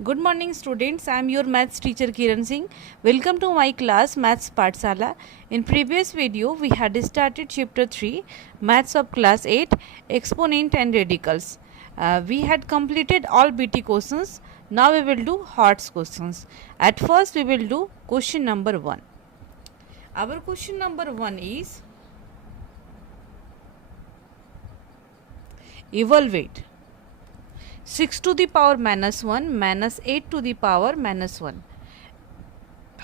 Good morning students, I am your maths teacher Kiran Singh. Welcome to my class Maths Pathsala. In previous video we had started chapter 3 Maths of class 8 Exponent and Radicals. We had completed all BT questions. Now we will do HOTS questions. At first we will do question number 1. Our question number 1 is evaluate 6 to the power minus 1 minus 8 to the power minus 1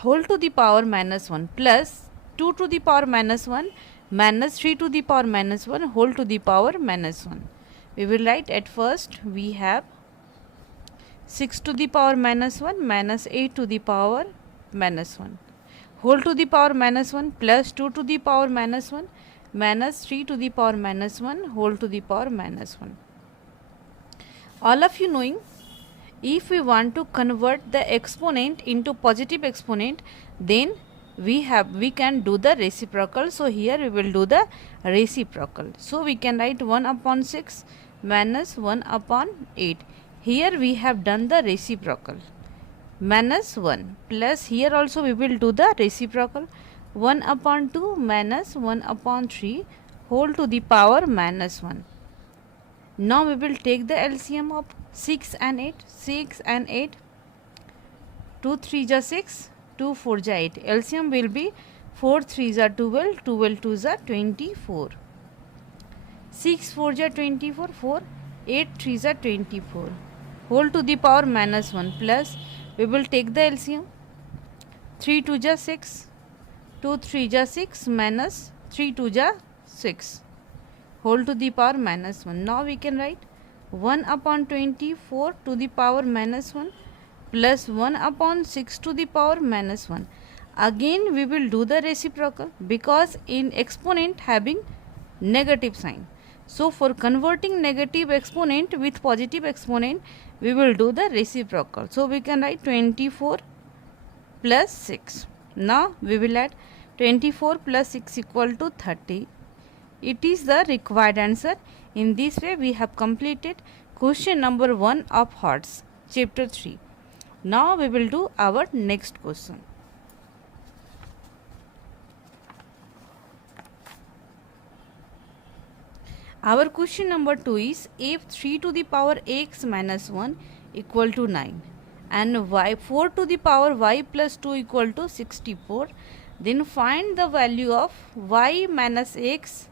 whole to the power minus 1 plus 2 to the power minus 1 minus 3 to the power minus 1 whole to the power minus 1. We will write at first we have 6 to the power minus 1 minus 8 to the power minus 1 whole to the power minus 1 plus 2 to the power minus 1 minus 3 to the power minus 1 whole to the power minus 1. All of you knowing, if we want to convert the exponent into positive exponent, then we can do the reciprocal. So here we will do the reciprocal. So we can write 1 upon 6 minus 1 upon 8. Here we have done the reciprocal. Minus 1 plus here also we will do the reciprocal. 1 upon 2 minus 1 upon 3 whole to the power minus 1. Now we will take the LCM of 6 and 8. 6 and 8. 2 3 ja 6. 2 4 ja 8. LCM will be 4 3 ja 12. 12 2 ja 24. 6 4 ja 24. 4. 8 3 ja 24. Whole to the power minus 1 plus we will take the LCM. 3 2 ja 6. 2 3 ja 6 minus 3 2 ja 6. Whole to the power minus 1. Now we can write 1 upon 24 to the power minus 1 plus 1 upon 6 to the power minus 1. Again we will do the reciprocal because in exponent having negative sign. So for converting negative exponent with positive exponent we will do the reciprocal. So we can write 24 plus 6. Now we will add 24 plus 6 equal to 30. It is the required answer. In this way we have completed question number 1 of HOTS chapter 3. Now we will do our next question. Our question number 2 is if 3 to the power x minus 1 equal to 9 and y 4 to the power y plus 2 equal to 64, then find the value of y minus x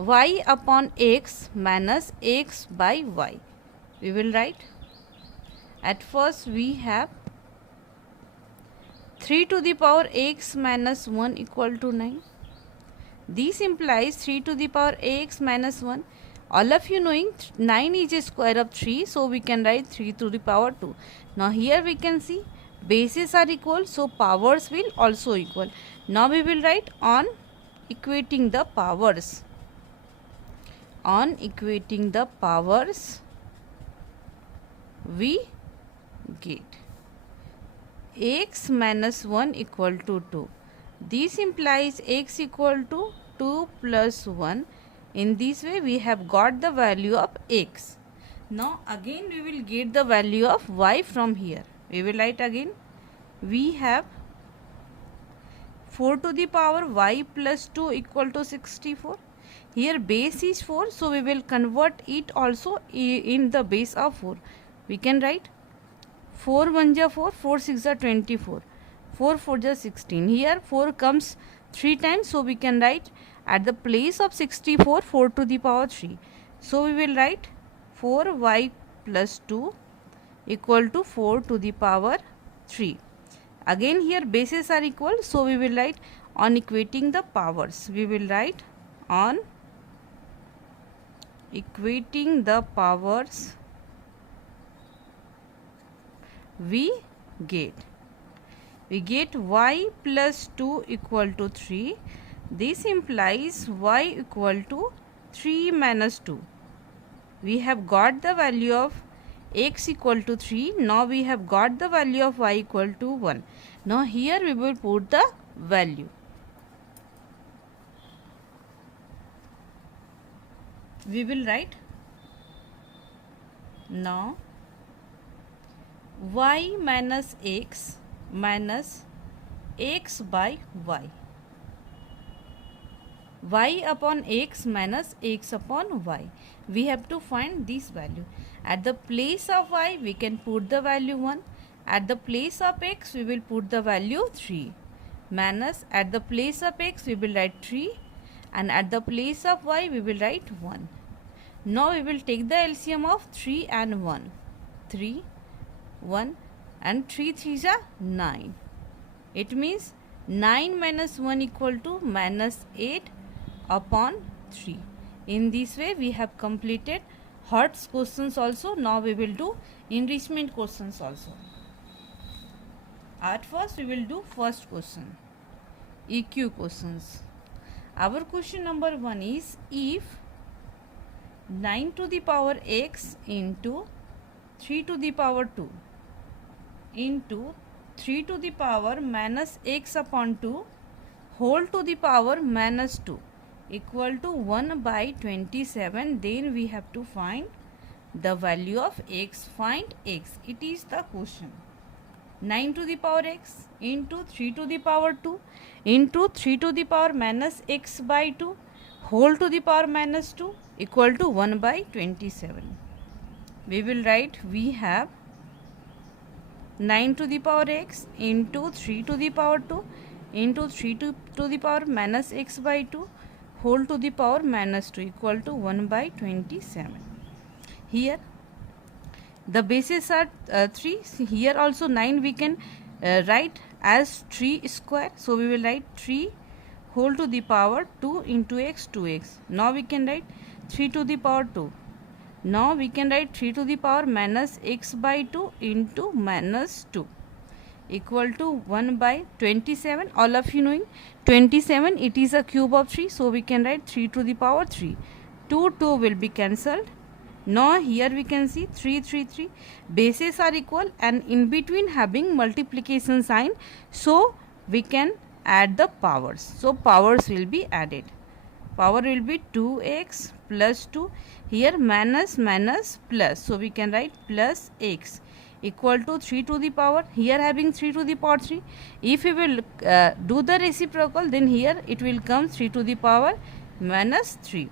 y upon x minus x by y. We will write at first we have 3 to the power x minus 1 equal to 9. This implies 3 to the power x minus 1. All of you knowing 9 is a square of 3, so we can write 3 to the power 2. Now here we can see bases are equal, so powers will also equal. Now we will write on equating the powers. On equating the powers we get x minus 1 equal to 2. This implies x equal to 2 plus 1. In this way we have got the value of x. Now again we will get the value of y from here. We will write again. We have 4 to the power y plus 2 equal to 64. Here base is 4, so we will convert it also in the base of 4. We can write 4 1 ja 4, 4 6 ja 24, 4 4 ja 16. Here 4 comes 3 times, so we can write at the place of 64 4 to the power 3. So we will write 4y plus 2 equal to 4 to the power 3. Again here bases are equal, so we will write on equating the powers. We will write on equating the powers we get y plus 2 equal to 3. This implies y equal to 3 minus 2. We have got the value of x equal to 3. Now we have got the value of y equal to 1. Now here we will put the value. We will write now y minus x minus x by y. Y upon x minus x upon y. We have to find this value. At the place of y, we can put the value 1. At the place of x, we will put the value 3. Minus at the place of x, we will write 3. And at the place of y, we will write 1. Now we will take the LCM of 3 and 1. 3, 1 and 3 3s are 9. It means 9 minus 1 equal to minus 8 upon 3. In this way we have completed Hertz questions also. Now we will do enrichment questions also. At first we will do first question, EQ questions. Our question number 1 is, if 9 to the power x into 3 to the power 2 into 3 to the power minus x upon 2 whole to the power minus 2 equal to 1 by 27, then we have to find the value of x. Find x. It is the question. 9 to the power x into 3 to the power 2 into 3 to the power minus x by 2 whole to the power minus 2 equal to 1 by 27. We will write, we have 9 to the power x into 3 to the power 2 into 3 to the power minus x by 2 whole to the power minus 2 equal to 1 by 27. Here the bases are 3. Here also 9 we can write as 3 square. So we will write 3 whole to the power 2 into x 2x. Now we can write 3 to the power 2. Now we can write 3 to the power minus x by 2 into minus 2 equal to 1 by 27. All of you knowing 27, it is a cube of 3. So we can write 3 to the power 3. 2 will be cancelled. Now here we can see 3 3 3 bases are equal and in between having multiplication sign, so we can add the powers. So powers will be added. Power will be 2x plus 2. Here minus plus. So we can write plus x equal to 3 to the power. Here having 3 to the power 3. If we will do the reciprocal, then here it will come 3 to the power minus 3.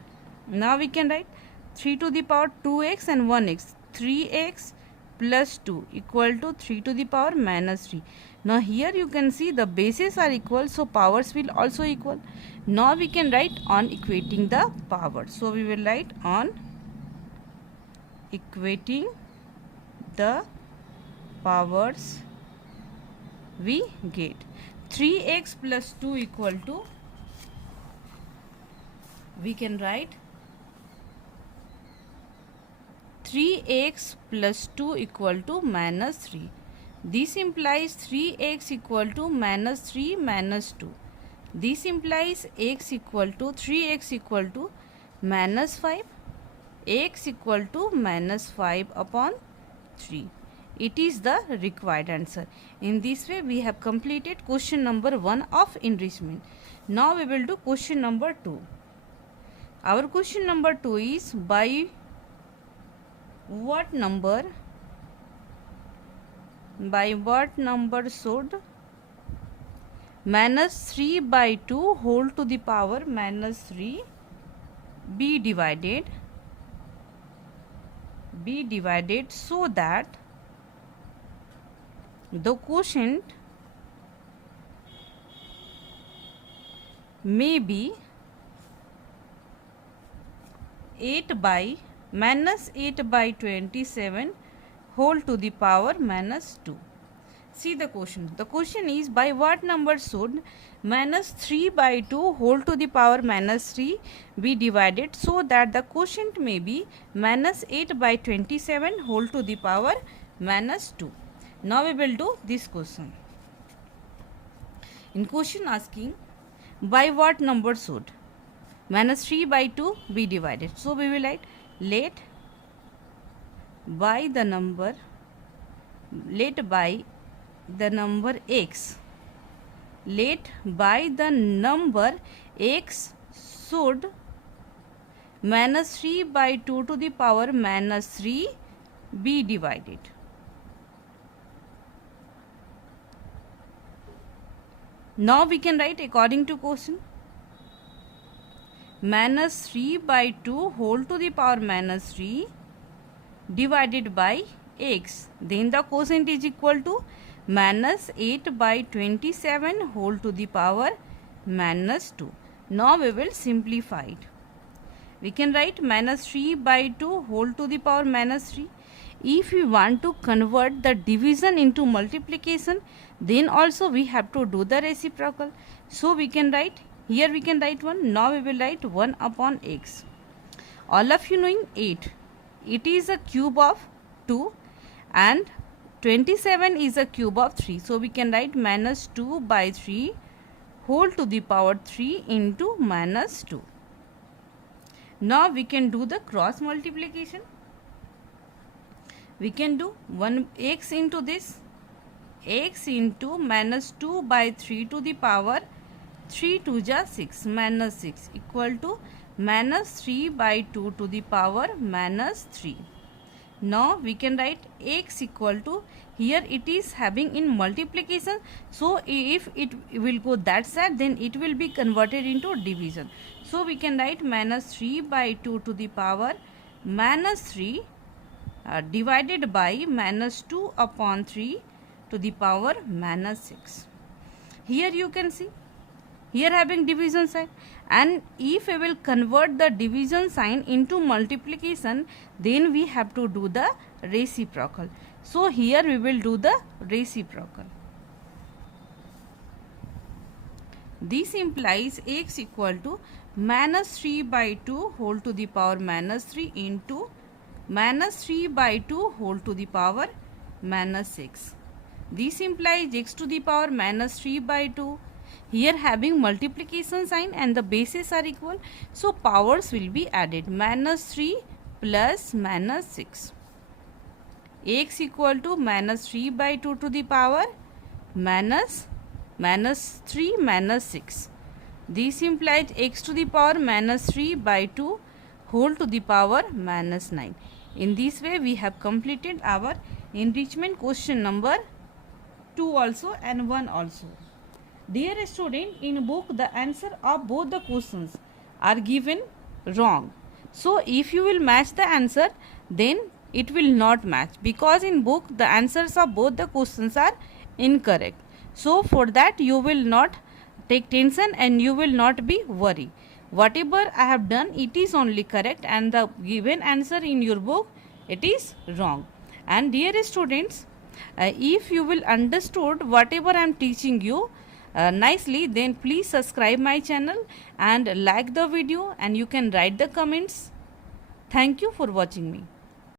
Now we can write 3 to the power 2x and 1x. 3x plus 2 equal to 3 to the power minus 3. Now here you can see the bases are equal, so powers will also equal. Now we can write on equating the powers. So we will write on equating the powers, we get 3x plus 2 equal to, we can write 3x plus 2 equal to minus 3. This implies 3x equal to minus 3 minus 2. This implies x equal to 3x equal to minus 5. X equal to minus 5 upon 3. It is the required answer. In this way we have completed question number 1 of enrichment. Now we will do question number 2. Our question number 2 is, by what number should minus 3 by 2 whole to the power minus 3 be divided so that the quotient may be 8 by minus 8 by 27 whole to the power minus 2. See the question. The question is, by what number should minus 3 by 2 whole to the power minus 3 be divided so that the quotient may be minus 8 by 27 whole to the power minus 2. Now we will do this question. In question asking, by what number should minus 3 by 2 be divided? So we will write, let by the number x, let by the number x should minus 3 by 2 to the power minus 3 be divided. Now we can write according to question. Minus 3 by 2 whole to the power minus 3 divided by x. Then the quotient is equal to minus 8 by 27 whole to the power minus 2. Now we will simplify it. We can write minus 3 by 2 whole to the power minus 3. If we want to convert the division into multiplication, then also we have to do the reciprocal. So we can write, here we can write 1. Now we will write 1 upon x. All of you knowing 8. It is a cube of 2 and 27 is a cube of 3. So we can write minus 2 by 3 whole to the power 3 into minus 2. Now we can do the cross multiplication. We can do 1x into this, x into minus 2 by 3 to the power 3 to the 6, minus 6 equal to minus 3 by 2 to the power minus 3. Now we can write x equal to, here it is having in multiplication, so if it will go that side, then it will be converted into division. So we can write minus 3 by 2 to the power minus 3 divided by minus 2 upon 3 to the power minus 6. Here you can see, here having division sign, and if we will convert the division sign into multiplication, then we have to do the reciprocal. So here we will do the reciprocal. This implies x equal to minus 3 by 2 whole to the power minus 3 into minus 3 by 2 whole to the power minus 6. This implies x to the power minus 3 by 2. Here having multiplication sign and the bases are equal, so powers will be added. Minus 3 plus minus 6. X equal to minus 3 by 2 to the power minus 3 minus 6. This implies x to the power minus 3 by 2 whole to the power minus 9. In this way we have completed our enrichment question number 2 also and 1 also. Dear student, in book the answer of both the questions are given wrong. So if you will match the answer, then it will not match, because in book the answers of both the questions are incorrect. So for that you will not take tension and you will not be worried. Whatever I have done, it is only correct, and the given answer in your book, it is wrong. And dear students, if you will understood whatever I am teaching you nicely, then please subscribe my channel and like the video, and you can write the comments. Thank you for watching me.